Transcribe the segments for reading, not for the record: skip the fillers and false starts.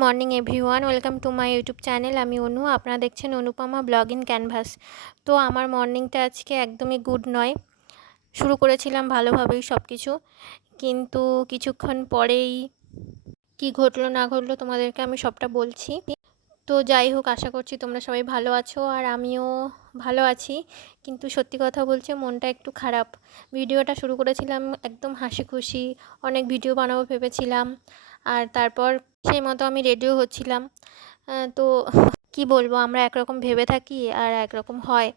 Morning everyone, welcome to my YouTube channel. আমি অনু, আপনারা দেখছেন অনুপমা ব্লগ ইন ক্যানভাস। তো আমার মর্নিংটা আজকে একদমই গুড নয়। শুরু করেছিলাম ভালোভাবেই সব কিছু, কিন্তু কিছুক্ষণ পরেই কি ঘটলো না ঘটলো তোমাদেরকে আমি সবটা বলছি। তো যাই হোক, আশা করছি তোমরা সবাই ভালো আছো আর আমিও ভালো আছি। কিন্তু সত্যি কথা বলছে, মনটা একটু খারাপ। ভিডিওটা শুরু করেছিলাম একদম হাসি খুশি, অনেক ভিডিও বানাবো ভেবেছিলাম। আর তারপর সেই মতো আমি রেডিও হচ্ছিলাম। তো কি বলবো, আমরা একরকম ভেবে থাকি আর একরকম হয়।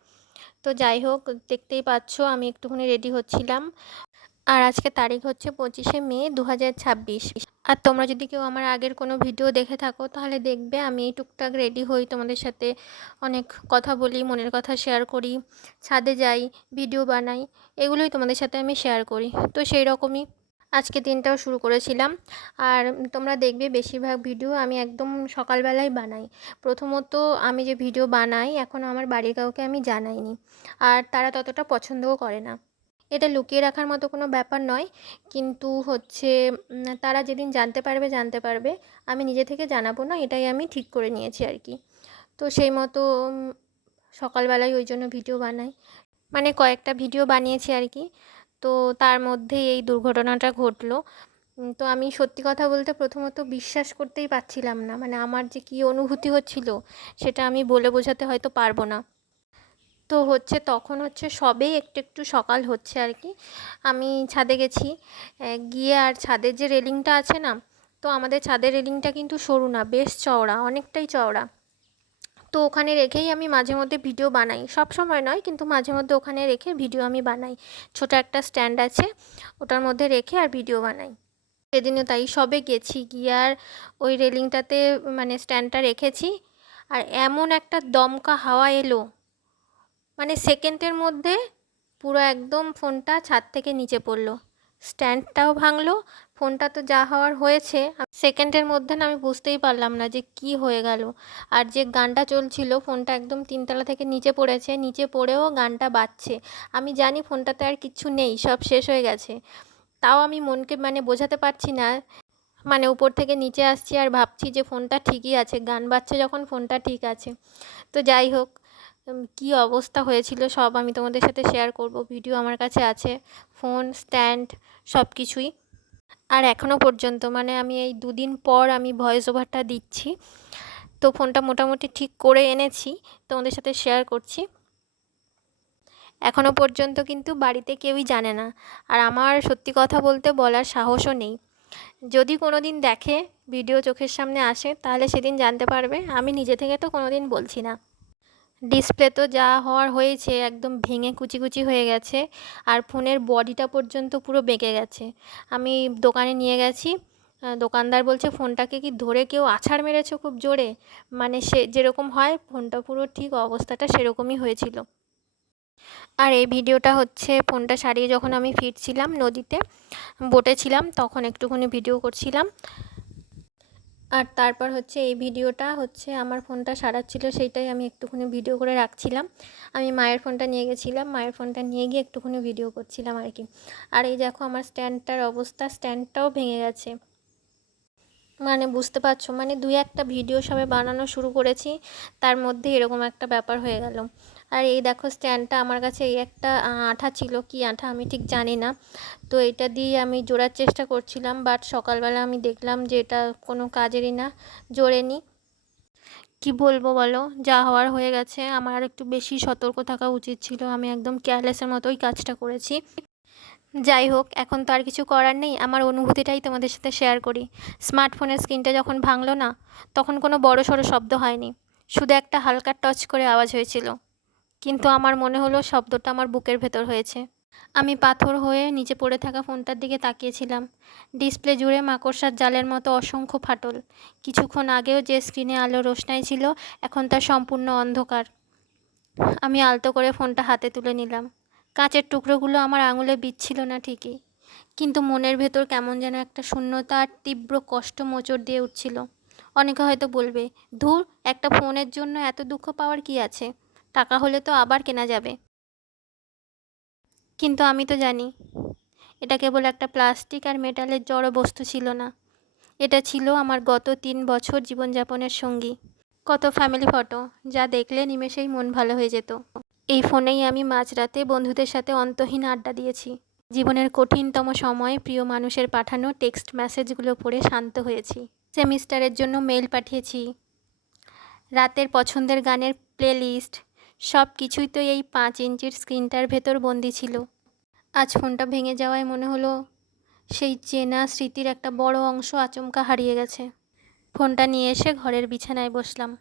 তো যাই হোক, দেখতেই পাচ্ছ আমি একটুখানি রেডি হচ্ছিলাম। আর আজকে তারিখ হচ্ছে 25শে মে 2026। আর তোমরা যদি কেউ আমার আগের কোনো ভিডিও দেখে থাকো তাহলে দেখবে আমি টুকটাক রেডি হই, তোমাদের সাথে অনেক কথা বলি, মনের কথা শেয়ার করি, ছাদে যাই, ভিডিও বানাই, এগুলোই তোমাদের সাথে আমি শেয়ার করি। তো সেই রকমই আজকে দিনটাও শুরু করেছিলাম। আর তোমরা দেখবে বেশিরভাগ ভিডিও আমি একদম সকালবেলায় বানাই। প্রথমত আমি যে ভিডিও বানাই এখনও আমার বাড়ির কাউকে আমি জানাইনি, আর তারা ততটা পছন্দও করে না। এটা লুকিয়ে রাখার মতো কোনো ব্যাপার নয়, কিন্তু হচ্ছে তারা যেদিন জানতে পারবে, আমি নিজে থেকে জানাবো না, এটাই আমি ঠিক করে নিয়েছি আর কি। তো সেই মতো সকালবেলায় ওই জন্য ভিডিও বানাই, মানে কয়েকটা ভিডিও বানিয়েছি আর কি। তো তার মধ্যে এই দুর্ঘটনাটা ঘটলো। তো আমি সত্যি কথা বলতে প্রথমত বিশ্বাস করতেই পারছিলাম না, মানে আমার যে কী অনুভূতি হচ্ছিল সেটা আমি বলে বোঝাতে হয়তো পারবো না। তো হচ্ছে তখন হচ্ছে সবেই একটু একটু সকাল হচ্ছে আর কি। আমি ছাদে গেছি, গিয়ে আর ছাদের যে রেলিংটা আছে না, তো আমাদের ছাদের রেলিংটা কিন্তু সরু না, বেশ চওড়া, অনেকটাই চওড়া। তো ওখানে রেখেই আমি মাঝে মধ্যে ভিডিও বানাই, সব সময় নয় কিন্তু মাঝে মধ্যে ওখানে রেখে ভিডিও আমি বানাই। ছোটো একটা স্ট্যান্ড আছে, ওটার মধ্যে রেখে আর ভিডিও বানাই। সেদিনও তাই, সবে গেছি, গিয়ে আর ওই রেলিংটাতে মানে স্ট্যান্ডটা রেখেছি, আর এমন একটা দমকা হাওয়া এলো, মানে সেকেন্ডের মধ্যে পুরো একদম ফোনটা ছাদ থেকে নিচে পড়লো, স্ট্যান্ডটাও ভাঙলো। ফোনটা তো যা হওয়ার হয়েছে, সেকেন্ডের মধ্যে না আমি বুঝতেই পারলাম না যে কি হয়ে গেল। আর যে গানটা চলছিল, ফোনটা একদম 3তলা থেকে নিচে পড়েছে, নিচে পড়েও গানটা বাজছে। আমি জানি ফোনটাতে আর কিচ্ছু নেই, সব শেষ হয়ে গেছে। তাও আমি মনকে মানে বোঝাতে পারছি না, মানে উপর থেকে নিচে আসছি আর ভাবছি যে ফোনটা ঠিকই আছে, গান বাজছে যখন ফোনটা ঠিক আছে। তো যাই হোক, কী অবস্থা হয়েছিল সব আমি তোমাদের সাথে শেয়ার করব, ভিডিও আমার কাছে আছে, ফোন, স্ট্যান্ড, সব কিছুই। আর এখনও পর্যন্ত মানে আমি এই 2 দিন পর আমি ভয়েস ওভারটা দিচ্ছি, তো ফোনটা মোটামুটি ঠিক করে এনেছি, তোমাদের সাথে শেয়ার করছি। এখনও পর্যন্ত কিন্তু বাড়িতে কেউই জানে না, আর আমার সত্যি কথা বলতে বলার সাহসও নেই। যদি কোনো দিন দেখে, ভিডিও চোখের সামনে আসে, তাহলে সেদিন জানতে পারবে। আমি নিজে থেকে তো কোনো দিন বলছি না। ডিসপ্লে তো যা হওয়ার হয়েছে, একদম ভেঙে কুচি কুচি হয়ে গেছে, আর ফোনের বডিটা পর্যন্ত পুরো বেঁকে গেছে। আমি দোকানে নিয়ে গেছি, দোকানদার বলছে ফোনটাকে কি ধরে কেউ আছাড় মেরেছো খুব জোরে, মানে সে যেরকম হয় ফোনটা পুরো ঠিক অবস্থাটা সেরকমই হয়েছিল। আর এই ভিডিওটা হচ্ছে ফোনটা সারিয়ে যখন আমি ফিরছিলাম নদীতে, বোটে ছিলাম, তখন একটুখানি ভিডিও করছিলাম। আর তারপর হচ্ছে এই ভিডিওটা হচ্ছে আমার ফোনটা সারাচ্ছিল, সেইটাই আমি একটুখানি ভিডিও করে রাখছিলাম। আমি মায়ের ফোনটা নিয়ে গেছিলাম, মায়ের ফোনটা নিয়ে গিয়ে একটুখানি ভিডিও করছিলাম আর কি। আর এই দেখো আমার স্ট্যান্ডটার অবস্থা, স্ট্যান্ডটাও ভেঙে গেছে। মানে বুঝতে পারছো, মানে 2-1টা ভিডিও সবে বানানো শুরু করেছি, তার মধ্যে এরকম একটা ব্যাপার হয়ে গেল। আর এই দেখো স্ট্যান্ডটা আমার কাছে এই একটা আঠা ছিল, কি আঠা আমি ঠিক জানি না। তো এটা দিয়ে আমি জোড়ার চেষ্টা করছিলাম, বাট সকালবেলা আমি দেখলাম যে এটা কোনো কাজেরই না, জোড়েনি। কি বলবো বলো, যা হওয়ার হয়ে গেছে, আমার আর একটু বেশি সতর্ক থাকা উচিত ছিল, আমি একদম কেয়ারলেসের মতোই কাজটা করেছি। যাই হোক, এখন তো আর কিছু করার নেই, আমার অনুভূতিটাই তোমাদের সাথে শেয়ার করি। স্মার্টফোনের স্ক্রিনটা যখন ভাঙলো না, তখন কোনো বড় সড়ো শব্দ হয়নি, শুধু একটা হালকা টচ করে আওয়াজ হয়েছিল, কিন্তু আমার মনে হলো শব্দটা আমার বুকের ভেতর হয়েছে। আমি পাথর হয়ে নিচে পড়ে থাকা ফোনটার দিকে তাকিয়েছিলাম। ডিসপ্লে জুড়ে মাকড়সার জালের মতো অসংখ্য ফাটল। কিছুক্ষণ আগেও যে স্ক্রিনে আলো রোশনাই ছিল, এখন তা সম্পূর্ণ অন্ধকার। আমি আলতো করে ফোনটা হাতে তুলে নিলাম। কাঁচের টুকরোগুলো আমার আঙুলে বিচ্ছিল না ঠিকই, কিন্তু মনের ভেতর কেমন যেন একটা শূন্যতা আর তীব্র কষ্ট মোচড় দিয়ে উঠছিল। অনেকে হয়তো বলবে, ধুর, একটা ফোনের জন্য এত দুঃখ পাওয়ার কী আছে, টাকা হলে তো আবার কেনা যাবে। কিন্তু আমি তো জানি, এটা কেবল একটা প্লাস্টিক আর মেটালের জড় বস্তু ছিল না, এটা ছিল আমার গত 3 বছর জীবনযাপনের সঙ্গী। কত ফ্যামিলি ফটো, যা দেখলে নিমেষেই মন ভালো হয়ে যেত। এই ফোনেই আমি মাঝরাতে বন্ধুদের সাথে অন্তহীন আড্ডা দিয়েছি। জীবনের কঠিনতম সময়ে প্রিয় মানুষের পাঠানো টেক্সট মেসেজগুলো পড়ে শান্ত হয়েছি। সেমিস্টারের জন্য মেইল পাঠিয়েছি। রাতের পছন্দের গানের প্লেলিস্ট, সব কিছুই তো এই 5 ইঞ্চির স্ক্রিনটার ভেতর বন্দি ছিল। আজ ফোনটা ভেঙে যাওয়ায় মনে হলো সেই চেনা স্মৃতির একটা বড় অংশ আচমকা হারিয়ে গেছে। ফোনটা নিয়ে এসে ঘরের বিছানায় বসলাম।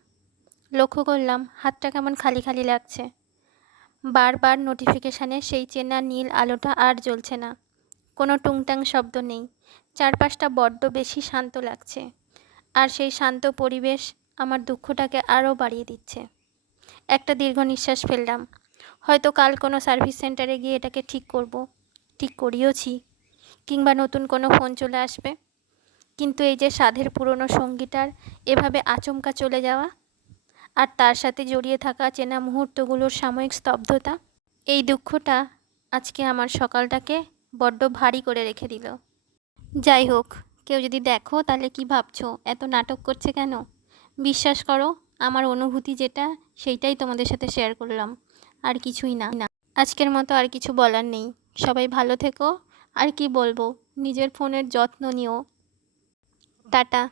লক্ষ্য করলাম হাতটা কেমন খালি খালি লাগছে। বারবার নোটিফিকেশানে সেই চেনা নীল আলোটা আর জ্বলছে না। কোনো টুংটাং শব্দ নেই। চারপাশটা বড্ড বেশি শান্ত লাগছে। আর সেই শান্ত পরিবেশ আমার দুঃখটাকে আরও বাড়িয়ে দিচ্ছে। একটা দীর্ঘ নিঃশ্বাস ফেললাম। হয়তো কাল কোনো সার্ভিস সেন্টারে গিয়ে এটাকে ঠিক করব। ঠিক করিয়েওছি। কিংবা নতুন কোনো ফোন চলে আসবে। কিন্তু এই যে সাধের পুরনো সঙ্গীটার এভাবে আচমকা চলে যাওয়া, আর তার সাথে জড়িয়ে থাকা চেনা মুহূর্তগুলোর সাময়িক স্তব্ধতা, এই দুঃখটা আজকে আমার সকালটাকে বড্ড ভারী করে রেখে দিল। যাই হোক, কেউ যদি দেখো তাহলে কি ভাবছো, এত নাটক করছে কেন? বিশ্বাস করো, আমার অনুভূতি যেটা সেইটাই তোমাদের সাথে শেয়ার করলাম, আর কিছুই না। আজকের মতো আর কিছু বলার নেই। সবাই ভালো থেকো। আর কি বলবো, নিজের ফোনের যত্ন নিও। টাটা।